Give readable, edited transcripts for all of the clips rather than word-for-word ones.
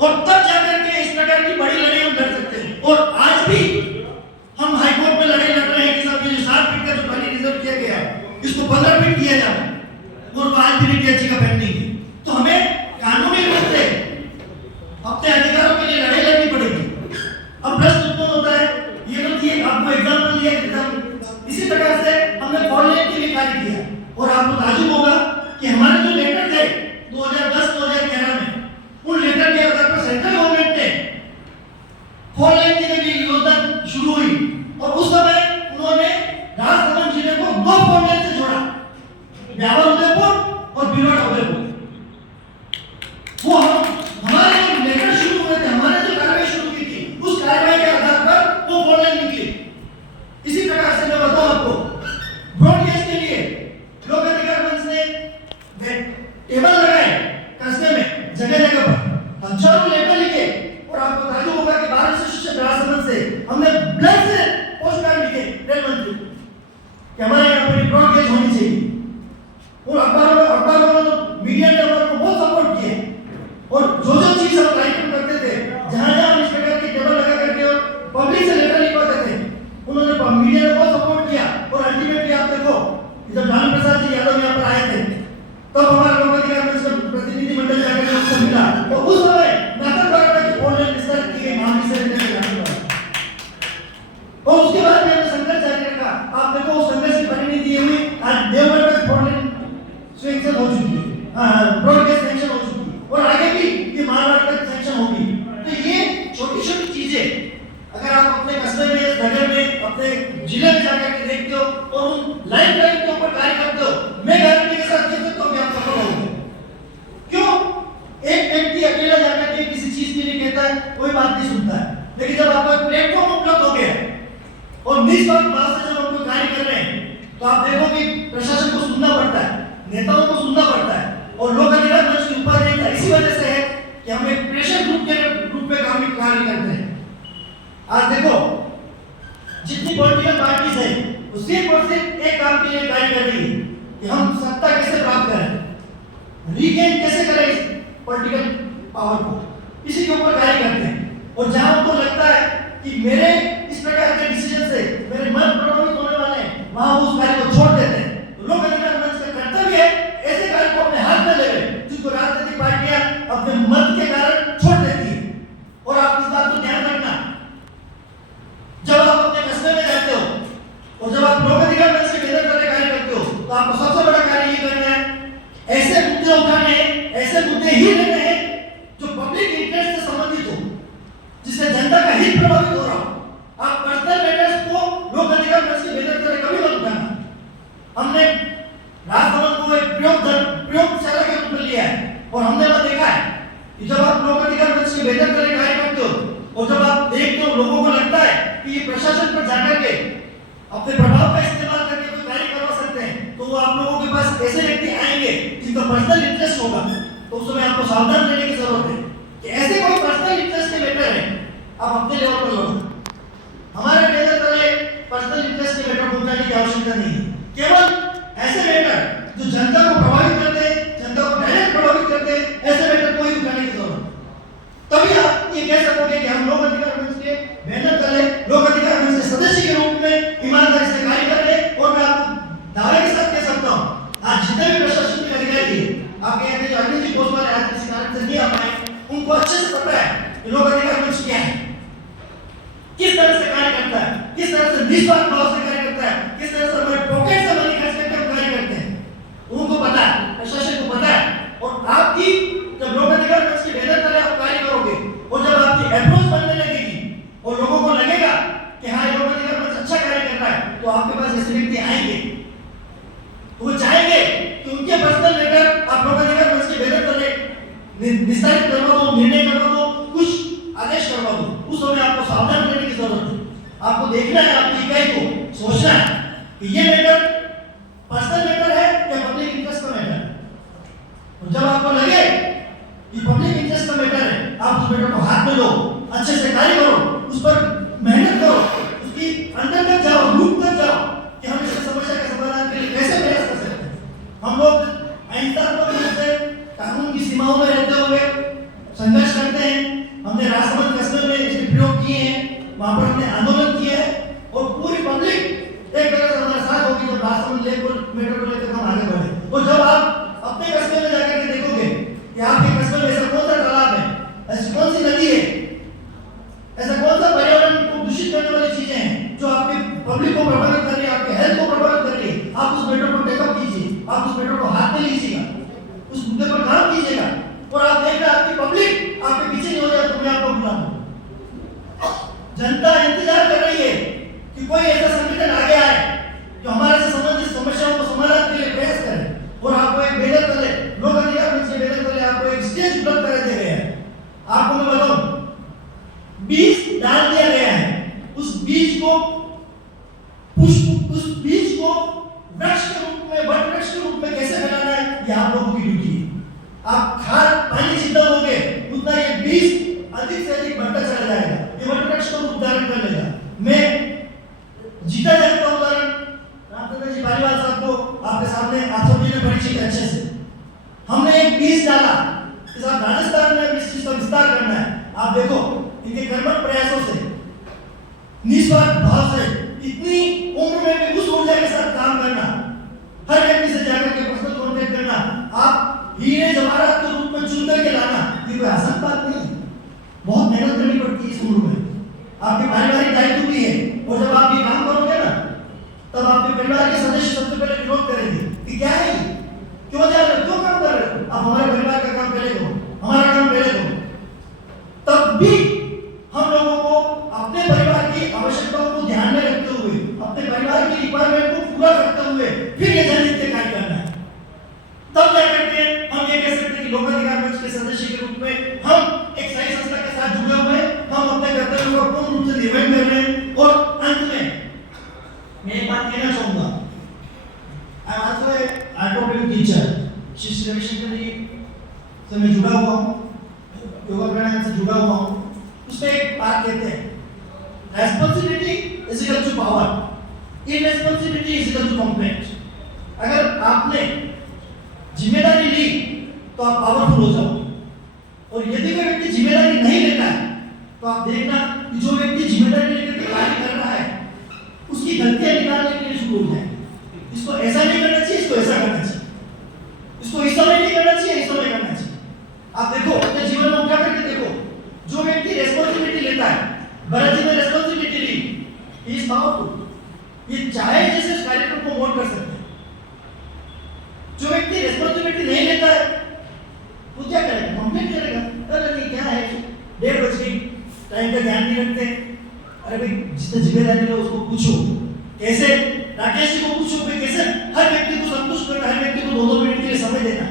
और तब जाकर के इस प्रकार की बड़ी लड़ाई हम लड़ सकते हैं। और आज भी हम हाईकोर्ट में लड़ाई लड़ रहे हैं कि साहब ये जो 7 फीट का जो पानी रिजर्व किया गया इसको 15 फीट किया जाए, और आज भी DTH का पेंडिंग है। तो हमें कानूनी रूप से अपने अधिकारों के लिए लड़ाई लड़नी पड़ेगी। अब प्रश्न उत्पन्न होता है, ये तो ये आपको एग्जाम्पल दिया एकदम इसी प्रकार से हमने फॉरलेट के लिए कार्य किया, और आपको ताजुब होगा कि हमारे जो लेटर थे 2010-2011 में, उन लेटर के आधार पर सेंट्रल गवर्नमेंट ने फॉरलेट के लिए योजना शुरू हुई, और उस समय उन्होंने राजसमंद जिले को 2 फॉरलेट से जोड़ा, ब्यावर उदयपुर और बिलवाड़ा उदयपुर। वो हमारे जो लेटर शुरू हुए थे, हमारे जो कार्रवाई शुरू की थी, उस कार्रवाई के आधार पर वो फॉरलेट निकली। इसी प्रकार से मैं बताऊं आपको, ब्रॉडगेज के लिए लोक अधिकार मंच ने टेबल लगाए कस्बे में जगह जगह पर, हजारों लेटर लिखे, और आपको ताजुब होगा कि 12 से राजसमंद से हमने ब्लैक से पोस्ट कार्ड लिखे रेल मंत्री कि हमारे यहाँ पर ब्रॉडगेज होनी चाहिए। और अखबारों ने मीडिया ने हमारे को बहुत सपोर्ट किया, और जो चीज हम राइट करते थे, जहां हम इस प्रकार की टेबल लगा करके और पब्लिक से लेटर लिखवाते थे, उन्होंने मीडिया ने बहुत सपोर्ट किया। और अल्टीमेटली आप देखो, जब लालू प्रसाद जी यादव यहाँ पर आए थे, तब हमारा लोक अधिकार मंच का प्रतिनिधि मंडल जाकर उनको मिला, और उस समय नाटक द्वारा की ऑनलाइन विस्तार की गई मांग से और उसके बाद में हमने संघर्ष जारी रखा। आप देखो उस संघर्ष की परिणति ये हुई, आज देवगढ़ में ऑनलाइन सैंक्शन हो चुकी है, ब्रॉडगेज सैंक्शन हो चुकी है, और आगे भी ये महाराष्ट्र तक सैंक्शन होगी। तो ये छोटी-छोटी चीजें अगर आप अपने कस्बे में, नगर में, अपने जिले में जाकर के देखते हो और उन लाइफ लाइन के ऊपर कार्य करते हो, मैं गारंटी के साथ कह सकता हूं कि आप सफल होंगे। क्यों? एक व्यक्ति अकेला जाकर के किसी चीज के लिए कहता है, कोई बात नहीं सुनता है, लेकिन जब आपको एक प्लेटफॉर्म उपलब्ध हो गया और निष्पक्ष भाव से जब हम कोई कार्य कर रहे हैं, तो आप देखो कि प्रशासन को सुनना पड़ता है, नेताओं को सुनना पड़ता है, और लोक अधिकार मंच की उपाध्यक्षता इसी वजह से है कि हम एक प्रेशर ग्रुप के रूप में कार्य करते हैं। आज देखो जितनी पॉलिटिकल पार्टीज है, वो सिर्फ और सिर्फ एक काम के लिए कार्य कर रही है कि हम सत्ता कैसे प्राप्त करें, रीगेन कैसे करें इस पॉलिटिकल पावर को, इसी के ऊपर कार्य करते हैं। और जहां उनको लगता है कि मेरे इस प्रकार के डिसीजन से मेरे मन प्रभावित होने वाले हैं, वहां वो उस कार्य को छोड़ देते हैं। तो लोक अधिकार मंच का कर्तव्य है ऐसे कार्य को अपने हाथ में ले लें जिनको राजनीतिक पार्टियां अपने मत के कारण छोड़ देती है। और आप इस बात को ध्यान रखना, जब आप अपने कस्बे में जाते हो और जब आप लोक अधिकार मंच के बेहतर तरह कार्य करते हो, तो आपको सबसे बड़ा कार्य ये करना है, ऐसे मुद्दे उठाने हैं, ऐसे मुद्दे ही लेने हैं जो पब्लिक इंटरेस्ट से संबंधित हो, जिससे जनता का हित प्रभावित हो रहा हो। आप पर्सनल मैटर्स को लोक अधिकार मंच के बेहतर तरह कभी मत उठाना। हमने राजभवन को एक प्रयोगशाला के रूप में लिया है, और हमने वह देखा है कि जब आप लोक अधिकार मंच के बेहतर तरह कार्य करते हो और जब आप देखते हो लोगों को लगता है कि ये प्रशासन पर जाकर के अपने प्रभाव का इस्तेमाल करके कोई कार्य करवा सकते हैं, तो वो आप लोगों के पास ऐसे व्यक्ति आएंगे जिनका पर्सनल इंटरेस्ट होगा। तो उस समय आपको सावधान रहने की जरूरत है कि ऐसे कोई पर्सनल इंटरेस्ट के मैटर है आप अपने लेवल पर लो। हमारे बेहतर तरह पर्सनल इंटरेस्ट के मैटर पहुंचाने की आवश्यकता नहीं है। केवल ऐसे मैटर जो जनता को प्रभावित करते हैं, जनता को डायरेक्ट प्रभावित करते हैं, ऐसे मैटर को ही उठाने की जरूरत है। तभी आप ये कह सकोगे कि हम लोक अधिकार मंच के बैनर तले लोक अधिकार मंच के सदस्य के रूप में ईमानदारी से कार्य कर रहे हैं। और मैं आपको दावे के साथ कह सकता हूं, आज जितने भी प्रशासनिक अधिकारी हैं, आपके यहाँ जो अरविंद जी घोष वाले आज किसी कारण से नहीं आ पाए, उनको अच्छे से पता है कि लोक अधिकार मंच क्या है, किस तरह से कार्य करता है, किस तरह से निस्वार्थ भाव से कार्य करता है, किस तरह से हमारे पॉकेट से मनी खर्च करके हम कार्य करते हैं, उनको पता है, प्रशासन को पता है। और आपकी जब लोक अधिकार मंच की बेहतर तरह आप कार्य करोगे और जब आपकी अप्रोच बनने लगेगी और लोगों को लगेगा कि हाँ लोक अधिकार मंच अच्छा कार्य कर रहा है, तो आपके पास ऐसे व्यक्ति आएंगे, वो चाहेंगे कि उनके पर्सनल लेकर आप लोक अधिकार मंच के बेहतर तरह विस्तारित करवा दो, निर्णय करवा दो, कुछ आदेश करवा दो। उस समय आपको सावधान रहने की जरूरत है। आपको देखना है, आपकी इकाई को सोचना है कि ये मैटर पर्सनल मैटर है या पब्लिक इंटरेस्ट का मैटर है। और जब आपको लगे कि पब्लिक इंटरेस्ट का मैटर है, आप उस मैटर को हाथ में लो, अच्छे से कार्य करो, उस पर मेहनत करो, उसकी अंदर तक जाओ, रूट तक जाओ कि हम इस समस्या के समाधान के लिए कैसे प्रयास कर सकते हैं। हम लोग अहिंसात्मक रूप से कानून की सीमाओं में रहते हुए संघर्ष करते हैं, कोई ऐसा संगठन आगे आए जो हमारे से संबंधित समस्याओं को समाधान के लिए प्रयास करे और आपको एक बेहतर तले लोक अधिकार मंच के बेहतर तले आपको एक स्टेज उपलब्ध करा दिया गया है। आपको मैं बताऊं, बीज डाल दिया गया है, उस बीज को वृक्ष के रूप में, वट वृक्ष के रूप में कैसे फैलाना है, ये आप लोगों की ड्यूटी है। आप खाद पानी जितना दोगे उतना ये बीज अधिक से अधिक बढ़ता चला जाएगा, ये वट वृक्ष को रूप धारण कर लेगा। मैं जीता जागता उदाहरण रामचंद्र जी पालीवाल साहब को आपके सामने आप सभी ने परिचित है अच्छे से। हमने एक बीज डाला, इस बार राजस्थान में इस चीज का विस्तार करना है। आप देखो इनके कर्मठ प्रयासों से, निस्वार्थ भाव से, इतनी उम्र में भी उस ऊर्जा के साथ काम करना, हर व्यक्ति से जाकर के पर्सनल कांटेक्ट करना, आप हीरे जवाहरात के रूप में चुन करके लाना, ये कोई आसान बात नहीं है। बहुत मेहनत करनी पड़ती है इस उम्र में, आपके पारिवारिक दायित्व भी है। और जब आप ये काम करोगे ना, तब आपके परिवार के सदस्य सबसे पहले विरोध करेंगे कि क्या है ये, क्यों जा रहे हो, क्यों काम कर रहे हो, आप हमारे परिवार का काम पहले करो, हमारा काम पहले करो। तब भी हम लोगों को अपने परिवार की आवश्यकताओं को ध्यान में रखते हुए, अपने परिवार की रिक्वायरमेंट को पूरा करते हुए फिर ये जनहित कार्य करना है। तब जाकर के हम ये कह सकते हैं कि लोक अधिकार मंच के सदस्य के रूप में हम एक सही संस्था के साथ जुड़े हुए हैं, हम अपने कर्तव्यों को पूर्ण रूप से निर्वहन कर रहे हैं। और अंत में मैं एक बात कहना चाहूंगा, I am also a orthopedic teacher, Shri Ravishankar ji से मैं जुड़ा हुआ हूँ, योगा प्राणायाम से जुड़ा हुआ हूँ। उसमें एक बात कहते हैं, responsibility is equal to power, irresponsibility is equal to complaint. अगर आपने जिम्मेदारी ली तो आप पावरफुल हो जाओगे, और यदि कोई व्यक्ति जिम्मेदारी नहीं लेता है तो आप देखना कि जो व्यक्ति जिम्मेदारी लेकर के कार्य कर रहा है उसकी गलतियां निकालने के लिए शुरू हो जाएंगे। इसको ऐसा नहीं करना चाहिए, इसको ऐसा करना चाहिए, इसको इस समय नहीं करना चाहिए, इस समय करना चाहिए। आप देखो अपने जीवन में उठा करके देखो, जो व्यक्ति रेस्पॉन्सिबिलिटी लेता है, भरत जी ने रेस्पॉन्सिबिलिटी ली, ही इज पावरफुल, ये चाहे जैसे उस कार्यक्रम को मोड़ कर सकते हैं। जो व्यक्ति रेस्पॉन्सिबिलिटी नहीं लेता है वो क्या करेगा, कंप्लेंट करेगा, अरे नहीं क्या है 1:30 बज गई, टाइम का ध्यान नहीं रखते। अरे भाई जिसने जिम्मेदारी लो उसको पूछो, कैसे राकेश जी को पूछो भाई कैसे हर व्यक्ति को संतुष्ट करना, हर व्यक्ति को 2-2 मिनट के लिए समय देना,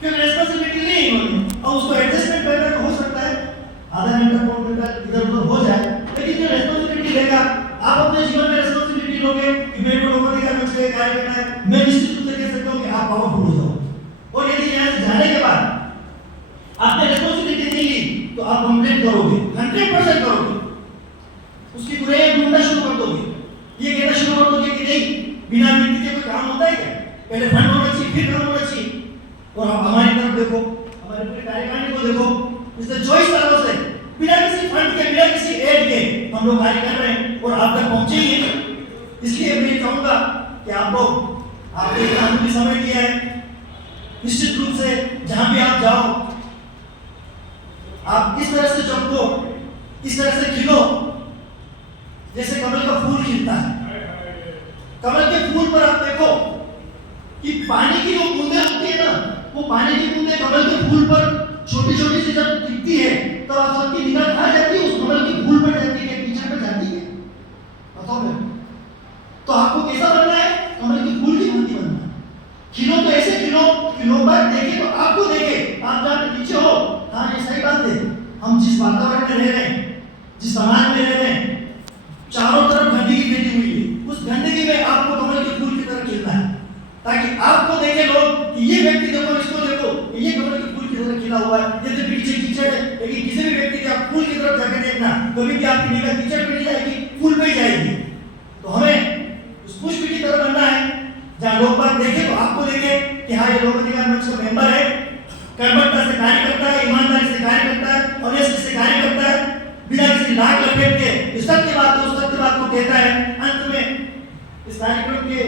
क्योंकि रेस्पॉन्सिबिलिटी नहीं है इन्होंने। और उसको एडजस्टमेंट करना हो सकता है आधा घंटा 1 घंटा इधर उधर हो जाए, लेकिन जो रेस्पॉन्सिबिलिटी लेगा, आप अपने जीवन में रेस्पॉन्सिबिलिटी लोगे कि मेरे को लोक अधिकार मंच के कार्य करना है, मैं निश्चित रूप से कह सकता हूं कि आप पावरफुल हो जाओगे। और यदि यहाँ से जाने के बाद आपने रेस्पॉन्सिबिलिटी नहीं ली तो आप कंप्लेंट करोगे, 100% करोगे, उसकी बुराई ढूंढना शुरू कर दोगे, ये कहना शुरू कर दोगे कि नहीं बिना व्यक्ति के कोई काम होता है क्या, पहले फंड होना चाहिए फिर काम होना चाहिए। और आप हमारी तरफ देखो, हमारे पूरे कार्यकारिणी को देखो, पिछले 24 सालों से बिना किसी फंड के, बिना किसी एड के हम लोग कार्य कर रहे हैं और आप तक पहुंचे ही हैं। इसलिए मैं ये कहूंगा कि आप लोग, आपने इतना अमूल्य समय दिया है, निश्चित रूप से जहां भी आप जाओ आप इस तरह से चमको, इस तरह से खिलो जैसे कमल का फूल खिलता है। कमल के फूल पर आप देखो कि पानी की जो बूंदें होती है ना, वो पानी की बूंदें कमल के फूल पर छोटी छोटी सी जब टिकती है तो आप सबकी निगाह कहाँ जाती है, उस कमल के फूल पर जाती है, कीचड़ पर जाती है, बताओ मैं। तो आपको कैसा बनना है, कमल के फूल की भांति बनना है। खिलो तो ऐसे खिलो कि लोग बात देखे तो आपको देखे, आप जहाँ पे नीचे हो, हाँ ये सही बात है, हम जिस वातावरण में रह रहे हैं, जिस समाज में रह रहे हैं, चारों तरफ गंदगी फैली हुई है, उस गंदगी में आपको कमल के फूल की तरह खिलना है, ताकि आपको देखे लोग कि ये व्यक्ति देखो, इसको देखो, ये कमल के फूल की तरह खिला हुआ है, ये तो पीछे कीचड़ है, लेकिन किसी भी व्यक्ति के आप फूल की तरफ जाकर देखना, कभी भी आपकी निगाह कीचड़ पे नहीं जाएगी, फूल पे ही जाएगी। तो हमें उस पुष्प की तरह बनना है, जहाँ लोग बात देखे तो आपको देखे कि हाँ ये लोक अधिकार मंच का मेंबर है, कर्मठता से कार्य करता है, ईमानदारी से कार्य करता है, ऑनेस्टी से कार्य करता है, बिना किसी लाग लपेट के इस सत्य बात को कहता है। अंत में इस कार्यक्रम के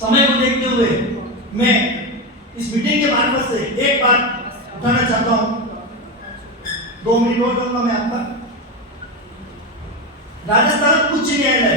समय को देखते हुए मैं इस मीटिंग के मार्फत से एक बात उठाना चाहता हूं, 2 मिनट और करूंगा मैं आपका। राजस्थान उच्च न्यायालय